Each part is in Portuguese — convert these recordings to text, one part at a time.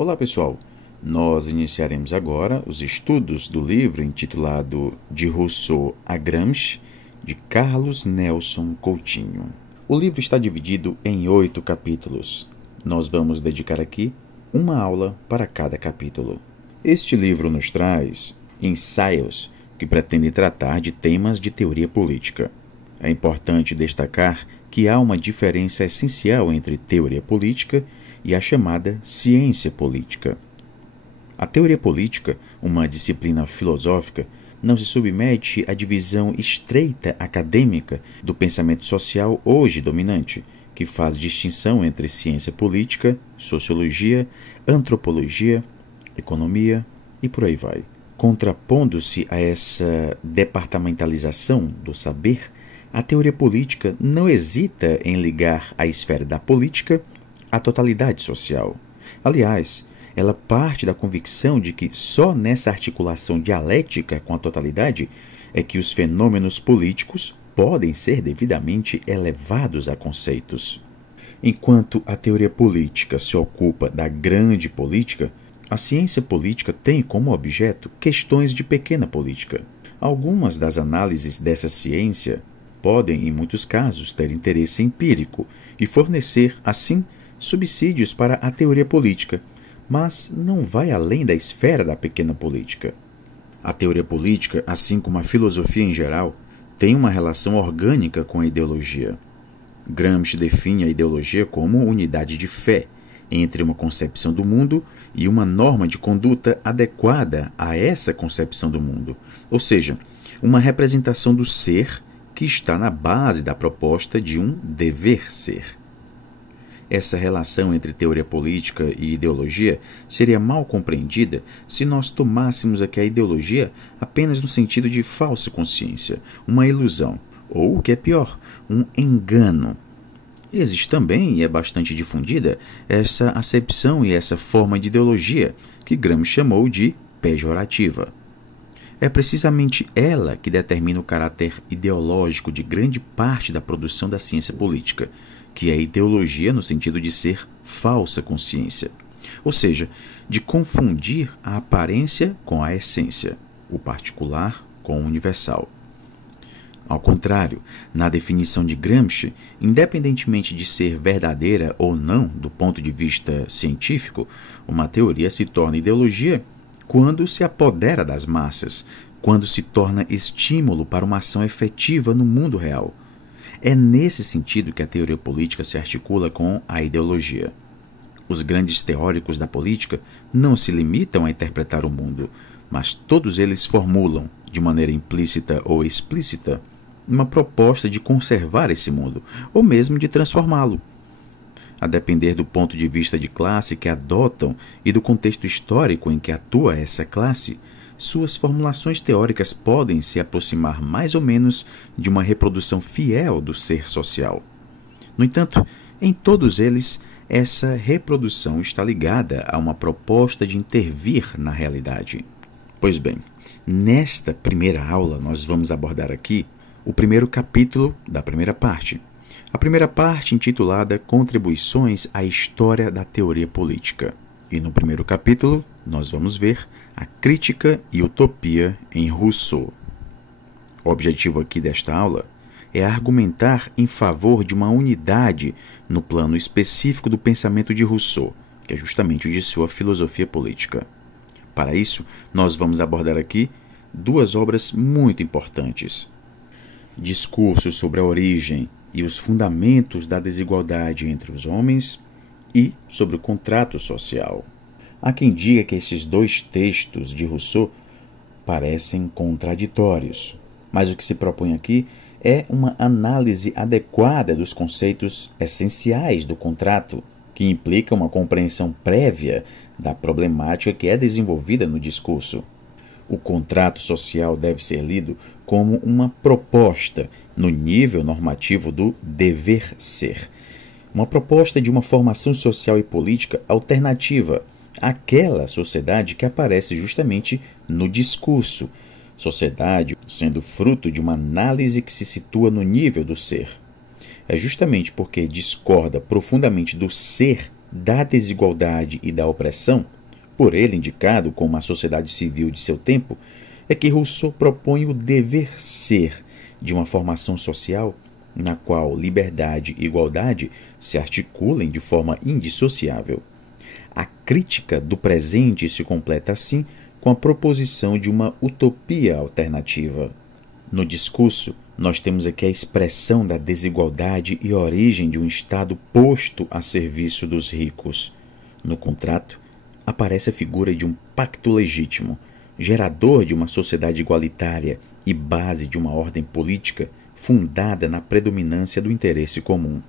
Olá pessoal, nós iniciaremos agora os estudos do livro intitulado De Rousseau a Gramsci, de Carlos Nelson Coutinho. O livro está dividido em 8 capítulos. Nós vamos dedicar aqui uma aula para cada capítulo. Este livro nos traz ensaios que pretendem tratar de temas de teoria política. É importante destacar que há uma diferença essencial entre teoria política e a chamada ciência política. A teoria política, uma disciplina filosófica, não se submete à divisão estreita acadêmica do pensamento social hoje dominante, que faz distinção entre ciência política, sociologia, antropologia, economia e por aí vai. Contrapondo-se a essa departamentalização do saber, a teoria política não hesita em ligar a esfera da política à totalidade social. Aliás, ela parte da convicção de que só nessa articulação dialética com a totalidade é que os fenômenos políticos podem ser devidamente elevados a conceitos. Enquanto a teoria política se ocupa da grande política, a ciência política tem como objeto questões de pequena política. Algumas das análises dessa ciência podem, em muitos casos, ter interesse empírico e fornecer, assim, subsídios para a teoria política, mas não vai além da esfera da pequena política. A teoria política, assim como a filosofia em geral, tem uma relação orgânica com a ideologia. Gramsci define a ideologia como unidade de fé entre uma concepção do mundo e uma norma de conduta adequada a essa concepção do mundo, ou seja, uma representação do ser que está na base da proposta de um dever ser. Essa relação entre teoria política e ideologia seria mal compreendida se nós tomássemos aqui a ideologia apenas no sentido de falsa consciência, uma ilusão, ou, o que é pior, um engano. Existe também, e é bastante difundida, essa acepção e essa forma de ideologia, que Gramsci chamou de pejorativa. É precisamente ela que determina o caráter ideológico de grande parte da produção da ciência política, que é ideologia no sentido de ser falsa consciência, ou seja, de confundir a aparência com a essência, o particular com o universal. Ao contrário, na definição de Gramsci, independentemente de ser verdadeira ou não do ponto de vista científico, uma teoria se torna ideologia quando se apodera das massas, quando se torna estímulo para uma ação efetiva no mundo real. É nesse sentido que a teoria política se articula com a ideologia. Os grandes teóricos da política não se limitam a interpretar o mundo, mas todos eles formulam, de maneira implícita ou explícita, uma proposta de conservar esse mundo, ou mesmo de transformá-lo. A depender do ponto de vista de classe que adotam e do contexto histórico em que atua essa classe, suas formulações teóricas podem se aproximar mais ou menos de uma reprodução fiel do ser social. No entanto, em todos eles, essa reprodução está ligada a uma proposta de intervir na realidade. Pois bem, nesta primeira aula nós vamos abordar aqui o primeiro capítulo da primeira parte. A primeira parte intitulada Contribuições à História da Teoria Política. E no primeiro capítulo nós vamos ver a crítica e utopia em Rousseau. O objetivo aqui desta aula é argumentar em favor de uma unidade no plano específico do pensamento de Rousseau, que é justamente o de sua filosofia política. Para isso, nós vamos abordar aqui 2 obras muito importantes. Discurso sobre a origem e os fundamentos da desigualdade entre os homens e sobre o contrato social. Há quem diga que esses 2 textos de Rousseau parecem contraditórios, mas o que se propõe aqui é uma análise adequada dos conceitos essenciais do contrato, que implica uma compreensão prévia da problemática que é desenvolvida no discurso. O contrato social deve ser lido como uma proposta no nível normativo do dever ser, uma proposta de uma formação social e política alternativa àquela sociedade que aparece justamente no discurso, sociedade sendo fruto de uma análise que se situa no nível do ser. É justamente porque discorda profundamente do ser da desigualdade e da opressão, por ele indicado como a sociedade civil de seu tempo, é que Rousseau propõe o dever ser de uma formação social na qual liberdade e igualdade se articulem de forma indissociável. A crítica do presente se completa assim com a proposição de uma utopia alternativa. No discurso, nós temos aqui a expressão da desigualdade e origem de um Estado posto a serviço dos ricos. No contrato, aparece a figura de um pacto legítimo, gerador de uma sociedade igualitária e base de uma ordem política fundada na predominância do interesse comum.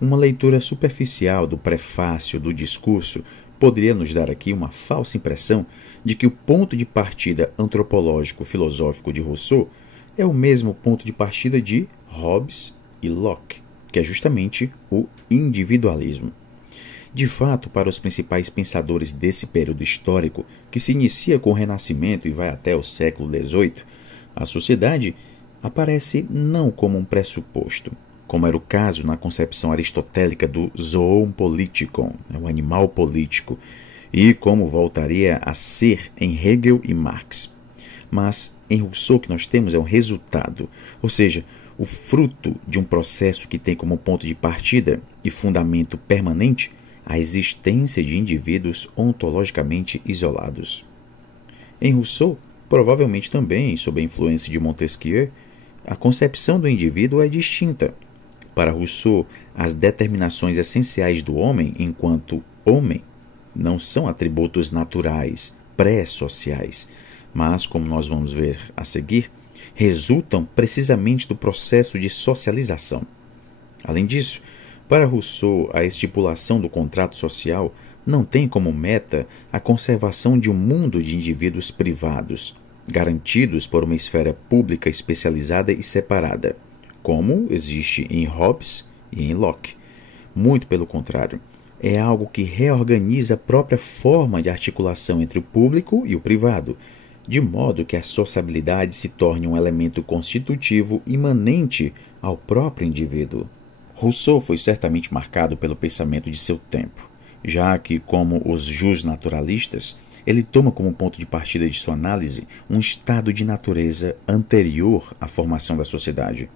Uma leitura superficial do prefácio do discurso poderia nos dar aqui uma falsa impressão de que o ponto de partida antropológico-filosófico de Rousseau é o mesmo ponto de partida de Hobbes e Locke, que é justamente o individualismo. De fato, para os principais pensadores desse período histórico, que se inicia com o Renascimento e vai até o século XVIII, a sociedade aparece não como um pressuposto, como era o caso na concepção aristotélica do zoon politikon, o animal político, e como voltaria a ser em Hegel e Marx. Mas em Rousseau o que nós temos é um resultado, ou seja, o fruto de um processo que tem como ponto de partida e fundamento permanente a existência de indivíduos ontologicamente isolados. Em Rousseau, provavelmente também sob a influência de Montesquieu, a concepção do indivíduo é distinta. Para Rousseau, as determinações essenciais do homem enquanto homem não são atributos naturais, pré-sociais, mas, como nós vamos ver a seguir, resultam precisamente do processo de socialização. Além disso, para Rousseau, a estipulação do contrato social não tem como meta a conservação de um mundo de indivíduos privados, garantidos por uma esfera pública especializada e separada, como existe em Hobbes e em Locke. Muito pelo contrário, é algo que reorganiza a própria forma de articulação entre o público e o privado, de modo que a sociabilidade se torne um elemento constitutivo imanente ao próprio indivíduo. Rousseau foi certamente marcado pelo pensamento de seu tempo, já que, como os justnaturalistas, ele toma como ponto de partida de sua análise um estado de natureza anterior à formação da sociedade.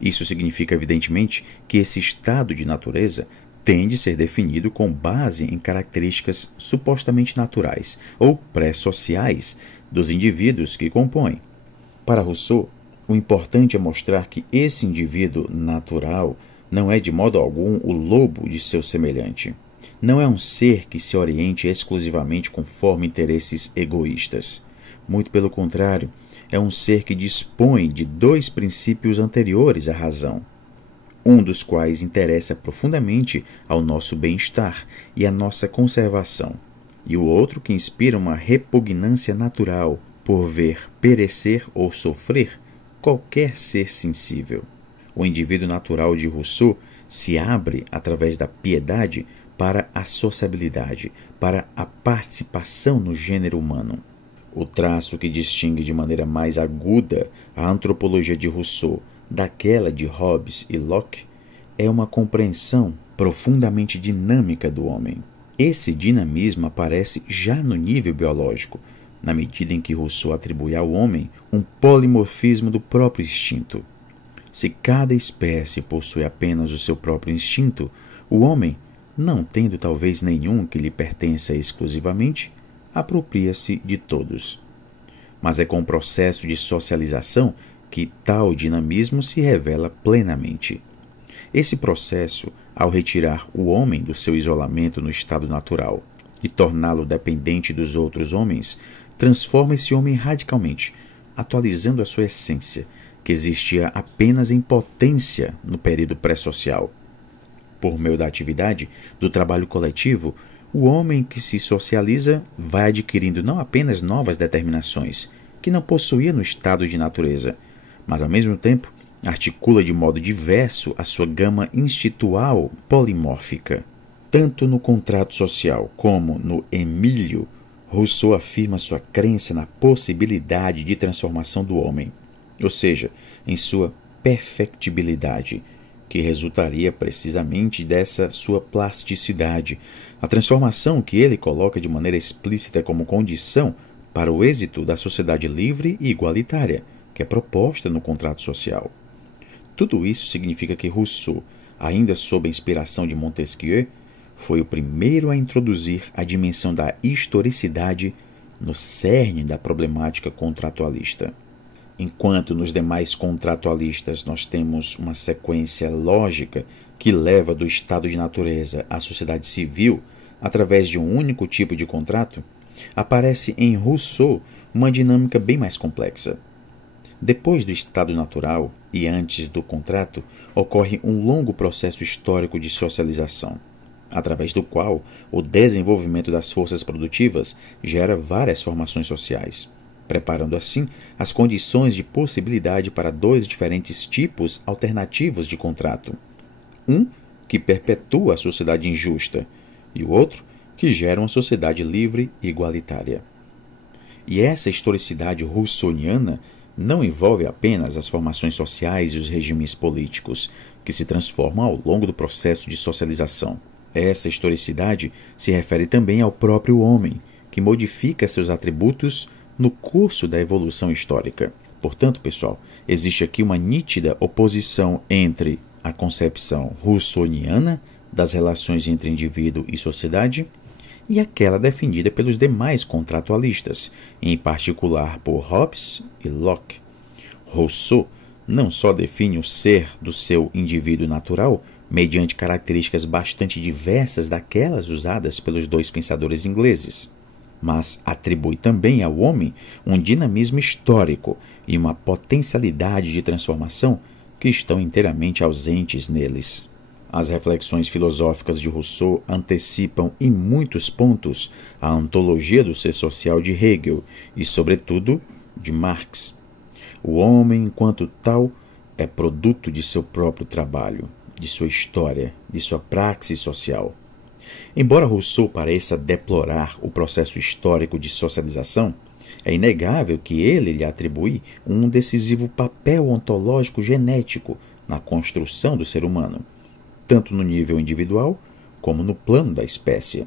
Isso significa, evidentemente, que esse estado de natureza tem de ser definido com base em características supostamente naturais ou pré-sociais dos indivíduos que compõem. Para Rousseau, o importante é mostrar que esse indivíduo natural não é de modo algum o lobo de seu semelhante. Não é um ser que se oriente exclusivamente conforme interesses egoístas. Muito pelo contrário, é um ser que dispõe de dois princípios anteriores à razão, um dos quais interessa profundamente ao nosso bem-estar e à nossa conservação, e o outro que inspira uma repugnância natural por ver perecer ou sofrer qualquer ser sensível. O indivíduo natural de Rousseau se abre, através da piedade, para a sociabilidade, para a participação no gênero humano. O traço que distingue de maneira mais aguda a antropologia de Rousseau daquela de Hobbes e Locke é uma compreensão profundamente dinâmica do homem. Esse dinamismo aparece já no nível biológico, na medida em que Rousseau atribui ao homem um polimorfismo do próprio instinto. Se cada espécie possui apenas o seu próprio instinto, o homem, não tendo talvez nenhum que lhe pertença exclusivamente, apropria-se de todos. Mas é com o processo de socialização que tal dinamismo se revela plenamente. Esse processo, ao retirar o homem do seu isolamento no estado natural e torná-lo dependente dos outros homens, transforma esse homem radicalmente, atualizando a sua essência, que existia apenas em potência no período pré-social. Por meio da atividade, do trabalho coletivo, o homem que se socializa vai adquirindo não apenas novas determinações, que não possuía no estado de natureza, mas, ao mesmo tempo, articula de modo diverso a sua gama instintual polimórfica. Tanto no contrato social como no Emílio, Rousseau afirma sua crença na possibilidade de transformação do homem, ou seja, em sua perfectibilidade, que resultaria precisamente dessa sua plasticidade, a transformação que ele coloca de maneira explícita como condição para o êxito da sociedade livre e igualitária, que é proposta no contrato social. Tudo isso significa que Rousseau, ainda sob a inspiração de Montesquieu, foi o primeiro a introduzir a dimensão da historicidade no cerne da problemática contratualista. Enquanto nos demais contratualistas nós temos uma sequência lógica que leva do estado de natureza à sociedade civil através de um único tipo de contrato, aparece em Rousseau uma dinâmica bem mais complexa. Depois do estado natural e antes do contrato, ocorre um longo processo histórico de socialização, através do qual o desenvolvimento das forças produtivas gera várias formações sociais, preparando assim as condições de possibilidade para dois diferentes tipos alternativos de contrato. Um que perpetua a sociedade injusta e o outro que gera uma sociedade livre e igualitária. E essa historicidade rousseauiana não envolve apenas as formações sociais e os regimes políticos, que se transformam ao longo do processo de socialização. Essa historicidade se refere também ao próprio homem, que modifica seus atributos no curso da evolução histórica. Portanto, pessoal, existe aqui uma nítida oposição entre a concepção rousseauiana das relações entre indivíduo e sociedade e aquela defendida pelos demais contratualistas, em particular por Hobbes e Locke. Rousseau não só define o ser do seu indivíduo natural mediante características bastante diversas daquelas usadas pelos dois pensadores ingleses, mas atribui também ao homem um dinamismo histórico e uma potencialidade de transformação que estão inteiramente ausentes neles. As reflexões filosóficas de Rousseau antecipam em muitos pontos a ontologia do ser social de Hegel e, sobretudo, de Marx. O homem, enquanto tal, é produto de seu próprio trabalho, de sua história, de sua praxis social. Embora Rousseau pareça deplorar o processo histórico de socialização, é inegável que ele lhe atribui um decisivo papel ontológico genético na construção do ser humano, tanto no nível individual como no plano da espécie,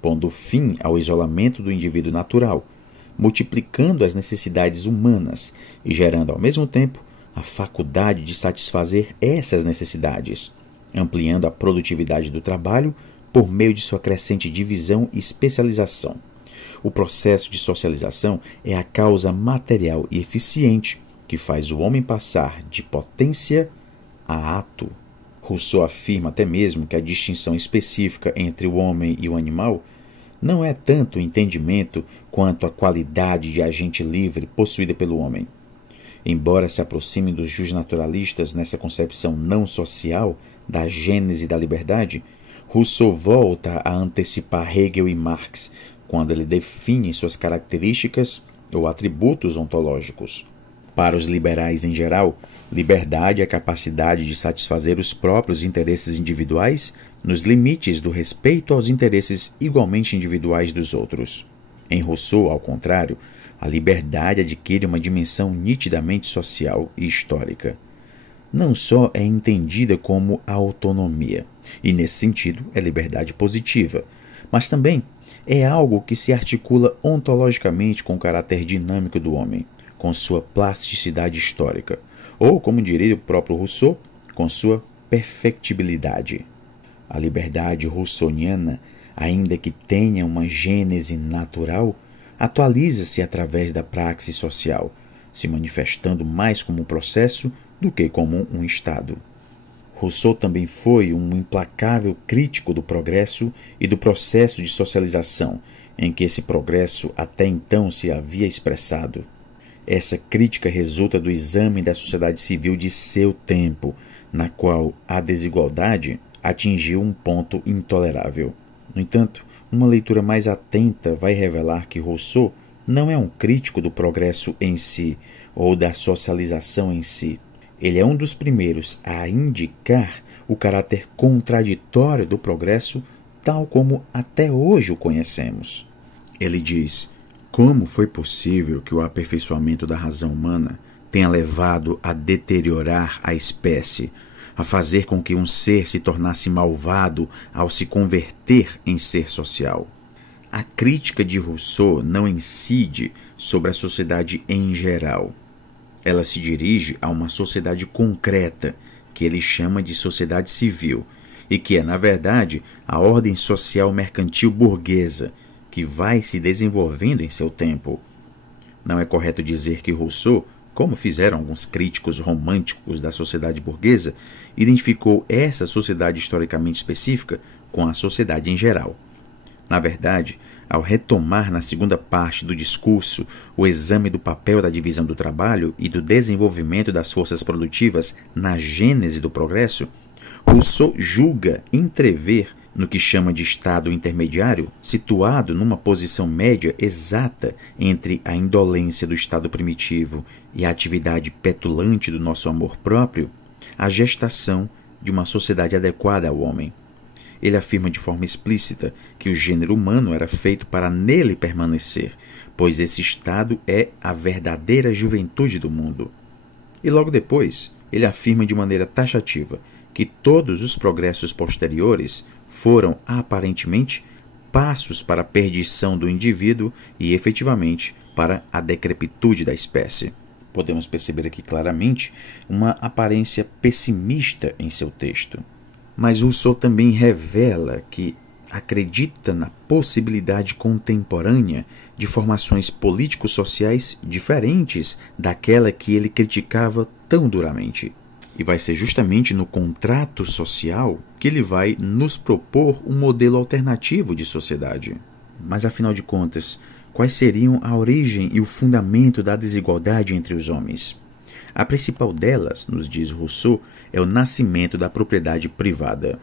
pondo fim ao isolamento do indivíduo natural, multiplicando as necessidades humanas e gerando ao mesmo tempo a faculdade de satisfazer essas necessidades, ampliando a produtividade do trabalho por meio de sua crescente divisão e especialização. O processo de socialização é a causa material e eficiente que faz o homem passar de potência a ato. Rousseau afirma até mesmo que a distinção específica entre o homem e o animal não é tanto o entendimento quanto a qualidade de agente livre possuída pelo homem. Embora se aproxime dos justnaturalistas nessa concepção não social da gênese da liberdade, Rousseau volta a antecipar Hegel e Marx quando ele define suas características ou atributos ontológicos. Para os liberais em geral, liberdade é a capacidade de satisfazer os próprios interesses individuais nos limites do respeito aos interesses igualmente individuais dos outros. Em Rousseau, ao contrário, a liberdade adquire uma dimensão nitidamente social e histórica. Não só é entendida como autonomia, e nesse sentido é liberdade positiva, mas também é algo que se articula ontologicamente com o caráter dinâmico do homem, com sua plasticidade histórica, ou, como diria o próprio Rousseau, com sua perfectibilidade. A liberdade rousseauiana, ainda que tenha uma gênese natural, atualiza-se através da praxis social, se manifestando mais como um processo do que como um estado. Rousseau também foi um implacável crítico do progresso e do processo de socialização em que esse progresso até então se havia expressado. Essa crítica resulta do exame da sociedade civil de seu tempo, na qual a desigualdade atingiu um ponto intolerável. No entanto, uma leitura mais atenta vai revelar que Rousseau não é um crítico do progresso em si ou da socialização em si. Ele é um dos primeiros a indicar o caráter contraditório do progresso tal como até hoje o conhecemos. Ele diz: como foi possível que o aperfeiçoamento da razão humana tenha levado a deteriorar a espécie, a fazer com que um ser se tornasse malvado ao se converter em ser social. A crítica de Rousseau não incide sobre a sociedade em geral. Ela se dirige a uma sociedade concreta, que ele chama de sociedade civil, e que é, na verdade, a ordem social mercantil burguesa, que vai se desenvolvendo em seu tempo. Não é correto dizer que Rousseau, como fizeram alguns críticos românticos da sociedade burguesa, identificou essa sociedade historicamente específica com a sociedade em geral. Na verdade, ao retomar na segunda parte do discurso o exame do papel da divisão do trabalho e do desenvolvimento das forças produtivas na gênese do progresso, Rousseau julga entrever no que chama de estado intermediário, situado numa posição média exata entre a indolência do estado primitivo e a atividade petulante do nosso amor próprio, a gestação de uma sociedade adequada ao homem. Ele afirma de forma explícita que o gênero humano era feito para nele permanecer, pois esse estado é a verdadeira juventude do mundo. E logo depois, ele afirma de maneira taxativa que todos os progressos posteriores foram, aparentemente, passos para a perdição do indivíduo e, efetivamente, para a decrepitude da espécie. Podemos perceber aqui claramente uma aparência pessimista em seu texto. Mas Rousseau também revela que acredita na possibilidade contemporânea de formações político-sociais diferentes daquela que ele criticava tão duramente. E vai ser justamente no contrato social que ele vai nos propor um modelo alternativo de sociedade. Mas, afinal de contas, quais seriam a origem e o fundamento da desigualdade entre os homens? A principal delas, nos diz Rousseau, é o nascimento da propriedade privada.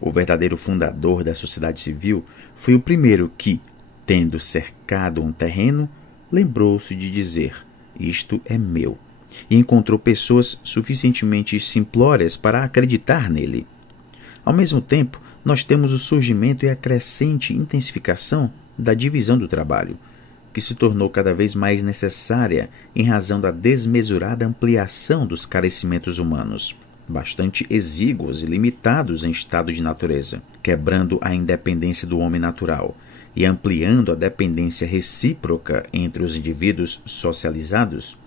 O verdadeiro fundador da sociedade civil foi o primeiro que, tendo cercado um terreno, lembrou-se de dizer: "Isto é meu", e encontrou pessoas suficientemente simplórias para acreditar nele. Ao mesmo tempo, nós temos o surgimento e a crescente intensificação da divisão do trabalho, que se tornou cada vez mais necessária em razão da desmesurada ampliação dos carecimentos humanos, bastante exíguos e limitados em estado de natureza, quebrando a independência do homem natural e ampliando a dependência recíproca entre os indivíduos socializados.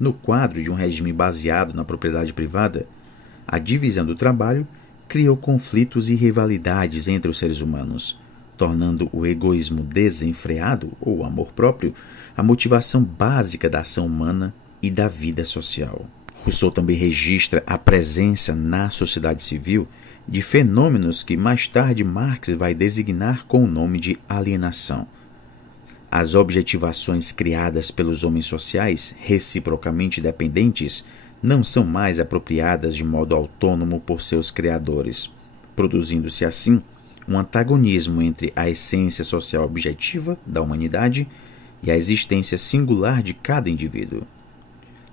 No quadro de um regime baseado na propriedade privada, a divisão do trabalho criou conflitos e rivalidades entre os seres humanos, tornando o egoísmo desenfreado, ou amor próprio, a motivação básica da ação humana e da vida social. Rousseau também registra a presença na sociedade civil de fenômenos que mais tarde Marx vai designar com o nome de alienação. As objetivações criadas pelos homens sociais, reciprocamente dependentes, não são mais apropriadas de modo autônomo por seus criadores, produzindo-se assim um antagonismo entre a essência social objetiva da humanidade e a existência singular de cada indivíduo.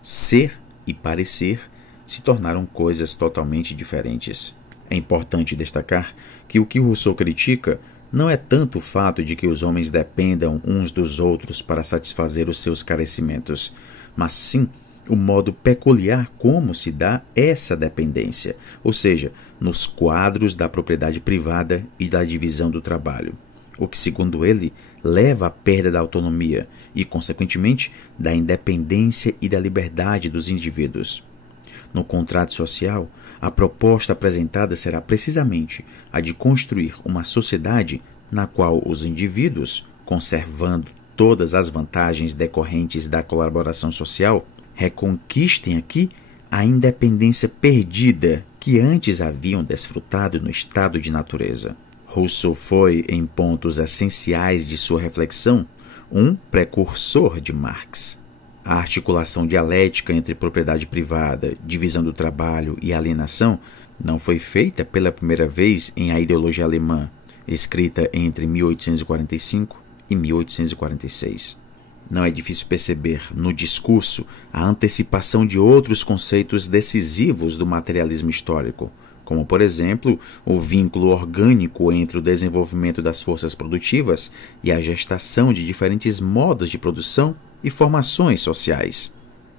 Ser e parecer se tornaram coisas totalmente diferentes. É importante destacar que o que Rousseau critica não é tanto o fato de que os homens dependam uns dos outros para satisfazer os seus carecimentos, mas sim o modo peculiar como se dá essa dependência, ou seja, nos quadros da propriedade privada e da divisão do trabalho, o que, segundo ele, leva à perda da autonomia e, consequentemente, da independência e da liberdade dos indivíduos. No contrato social, a proposta apresentada será precisamente a de construir uma sociedade na qual os indivíduos, conservando todas as vantagens decorrentes da colaboração social, reconquistem aqui a independência perdida que antes haviam desfrutado no estado de natureza. Rousseau foi, em pontos essenciais de sua reflexão, um precursor de Marx. A articulação dialética entre propriedade privada, divisão do trabalho e alienação não foi feita pela primeira vez em A Ideologia Alemã, escrita entre 1845 e 1846. Não é difícil perceber no discurso a antecipação de outros conceitos decisivos do materialismo histórico, como, por exemplo, o vínculo orgânico entre o desenvolvimento das forças produtivas e a gestação de diferentes modos de produção e formações sociais.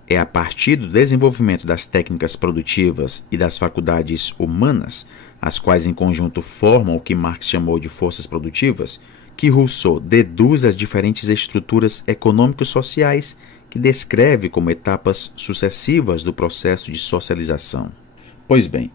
É a partir do desenvolvimento das técnicas produtivas e das faculdades humanas, as quais em conjunto formam o que Marx chamou de forças produtivas, que Rousseau deduz as diferentes estruturas econômico-sociais que descreve como etapas sucessivas do processo de socialização. Pois bem,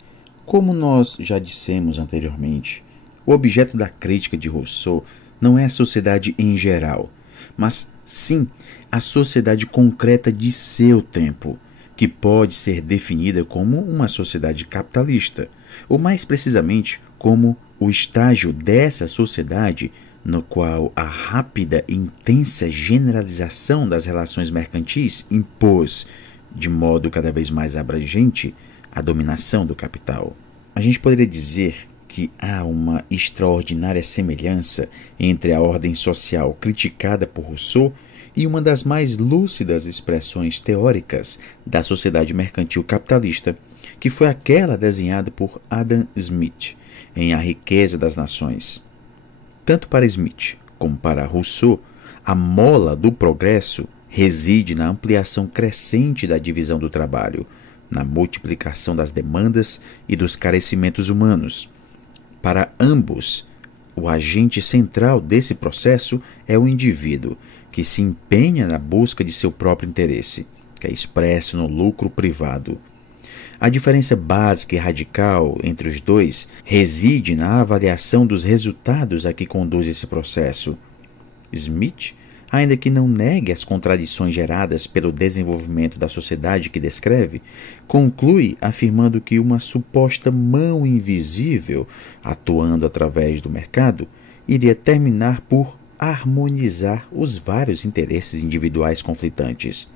como nós já dissemos anteriormente, o objeto da crítica de Rousseau não é a sociedade em geral, mas sim a sociedade concreta de seu tempo, que pode ser definida como uma sociedade capitalista, ou mais precisamente como o estágio dessa sociedade no qual a rápida e intensa generalização das relações mercantis impôs, de modo cada vez mais abrangente, a dominação do capital. A gente poderia dizer que há uma extraordinária semelhança entre a ordem social criticada por Rousseau e uma das mais lúcidas expressões teóricas da sociedade mercantil capitalista, que foi aquela desenhada por Adam Smith em A Riqueza das Nações. Tanto para Smith como para Rousseau, a mola do progresso reside na ampliação crescente da divisão do trabalho, na multiplicação das demandas e dos carecimentos humanos. Para ambos, o agente central desse processo é o indivíduo, que se empenha na busca de seu próprio interesse, que é expresso no lucro privado. A diferença básica e radical entre os dois reside na avaliação dos resultados a que conduz esse processo. Smith, ainda que não negue as contradições geradas pelo desenvolvimento da sociedade que descreve, conclui afirmando que uma suposta mão invisível, atuando através do mercado, iria terminar por harmonizar os vários interesses individuais conflitantes.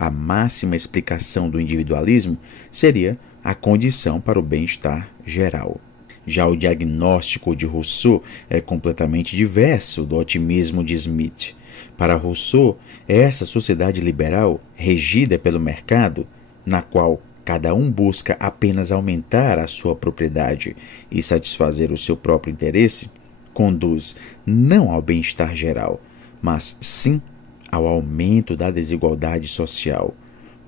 A máxima explicação do individualismo seria a condição para o bem-estar geral. Já o diagnóstico de Rousseau é completamente diverso do otimismo de Smith. Para Rousseau, essa sociedade liberal, regida pelo mercado, na qual cada um busca apenas aumentar a sua propriedade e satisfazer o seu próprio interesse, conduz não ao bem-estar geral, mas sim ao aumento da desigualdade social,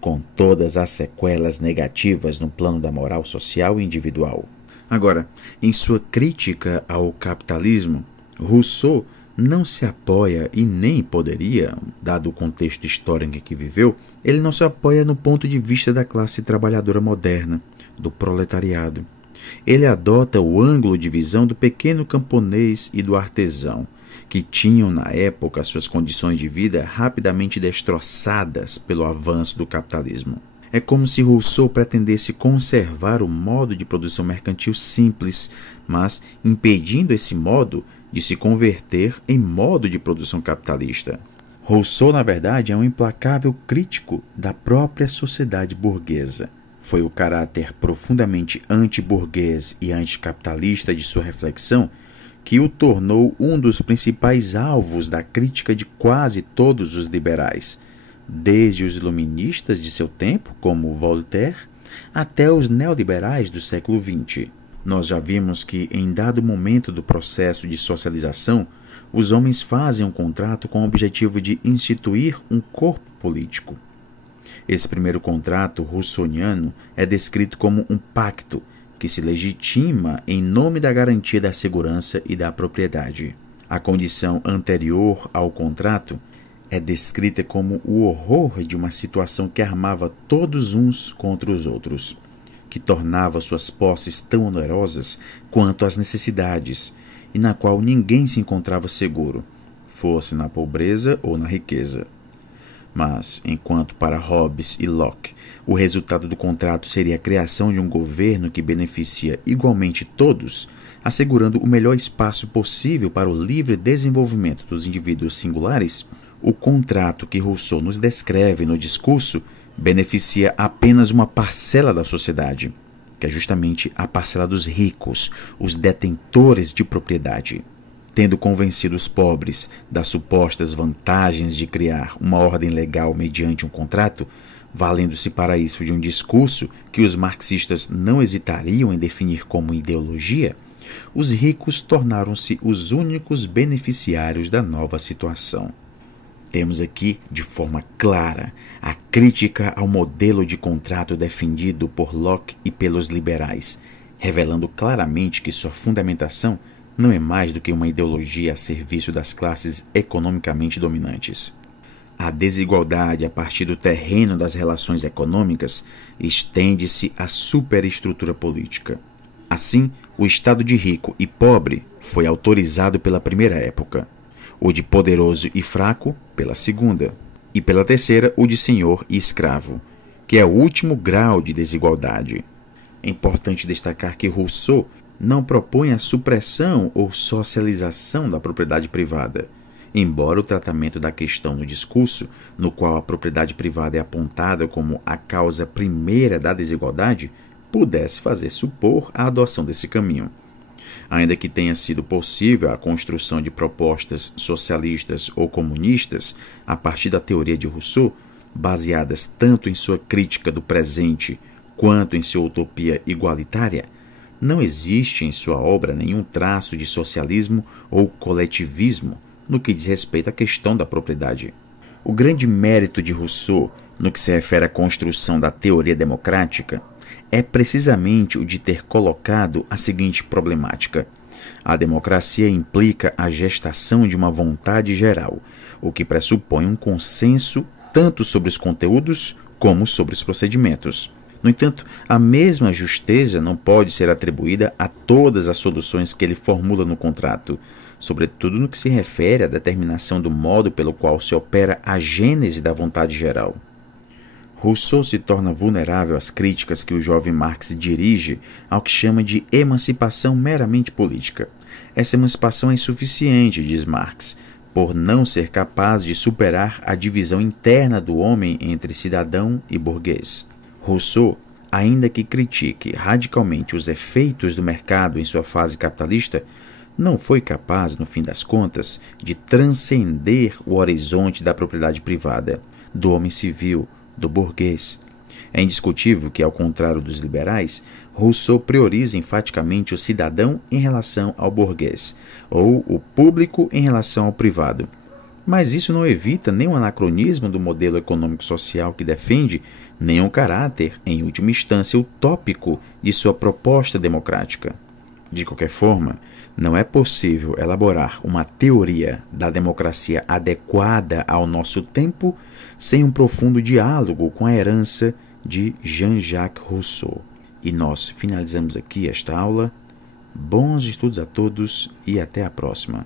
com todas as sequelas negativas no plano da moral social e individual. Agora, em sua crítica ao capitalismo, Rousseau não se apoia e nem poderia, dado o contexto histórico em que viveu, ele não se apoia no ponto de vista da classe trabalhadora moderna, do proletariado. Ele adota o ângulo de visão do pequeno camponês e do artesão, que tinham na época suas condições de vida rapidamente destroçadas pelo avanço do capitalismo. É como se Rousseau pretendesse conservar o modo de produção mercantil simples, mas impedindo esse modo de se converter em modo de produção capitalista. Rousseau, na verdade, é um implacável crítico da própria sociedade burguesa. Foi o caráter profundamente anti-burguês e anticapitalista de sua reflexão que o tornou um dos principais alvos da crítica de quase todos os liberais, desde os iluministas de seu tempo, como Voltaire, até os neoliberais do século XX. Nós já vimos que, em dado momento do processo de socialização, os homens fazem um contrato com o objetivo de instituir um corpo político. Esse primeiro contrato rousseauiano é descrito como um pacto que se legitima em nome da garantia da segurança e da propriedade. A condição anterior ao contrato é descrita como o horror de uma situação que armava todos uns contra os outros, que tornava suas posses tão onerosas quanto as necessidades, e na qual ninguém se encontrava seguro, fosse na pobreza ou na riqueza. Mas, enquanto para Hobbes e Locke o resultado do contrato seria a criação de um governo que beneficia igualmente todos, assegurando o melhor espaço possível para o livre desenvolvimento dos indivíduos singulares, o contrato que Rousseau nos descreve no discurso beneficia apenas uma parcela da sociedade, que é justamente a parcela dos ricos, os detentores de propriedade. Tendo convencido os pobres das supostas vantagens de criar uma ordem legal mediante um contrato, valendo-se para isso de um discurso que os marxistas não hesitariam em definir como ideologia, os ricos tornaram-se os únicos beneficiários da nova situação. Temos aqui, de forma clara, a crítica ao modelo de contrato defendido por Locke e pelos liberais, revelando claramente que sua fundamentação não é mais do que uma ideologia a serviço das classes economicamente dominantes. A desigualdade a partir do terreno das relações econômicas estende-se à superestrutura política. Assim, o estado de rico e pobre foi autorizado pela primeira época, o de poderoso e fraco pela segunda, e pela terceira o de senhor e escravo, que é o último grau de desigualdade. É importante destacar que Rousseau não propõe a supressão ou socialização da propriedade privada, embora o tratamento da questão no discurso, no qual a propriedade privada é apontada como a causa primeira da desigualdade, pudesse fazer supor a adoção desse caminho. Ainda que tenha sido possível a construção de propostas socialistas ou comunistas a partir da teoria de Rousseau, baseadas tanto em sua crítica do presente quanto em sua utopia igualitária, não existe em sua obra nenhum traço de socialismo ou coletivismo no que diz respeito à questão da propriedade. O grande mérito de Rousseau, no que se refere à construção da teoria democrática, é precisamente o de ter colocado a seguinte problemática: a democracia implica a gestação de uma vontade geral, o que pressupõe um consenso tanto sobre os conteúdos como sobre os procedimentos. No entanto, a mesma justeza não pode ser atribuída a todas as soluções que ele formula no contrato, sobretudo no que se refere à determinação do modo pelo qual se opera a gênese da vontade geral. Rousseau se torna vulnerável às críticas que o jovem Marx dirige ao que chama de emancipação meramente política. Essa emancipação é insuficiente, diz Marx, por não ser capaz de superar a divisão interna do homem entre cidadão e burguês. Rousseau, ainda que critique radicalmente os efeitos do mercado em sua fase capitalista, não foi capaz, no fim das contas, de transcender o horizonte da propriedade privada, do homem civil, do burguês. É indiscutível que, ao contrário dos liberais, Rousseau prioriza enfaticamente o cidadão em relação ao burguês, ou o público em relação ao privado. Mas isso não evita nem o anacronismo do modelo econômico-social que defende, nem o caráter, em última instância, utópico de sua proposta democrática. De qualquer forma, não é possível elaborar uma teoria da democracia adequada ao nosso tempo sem um profundo diálogo com a herança de Jean-Jacques Rousseau. E nós finalizamos aqui esta aula. Bons estudos a todos e até a próxima.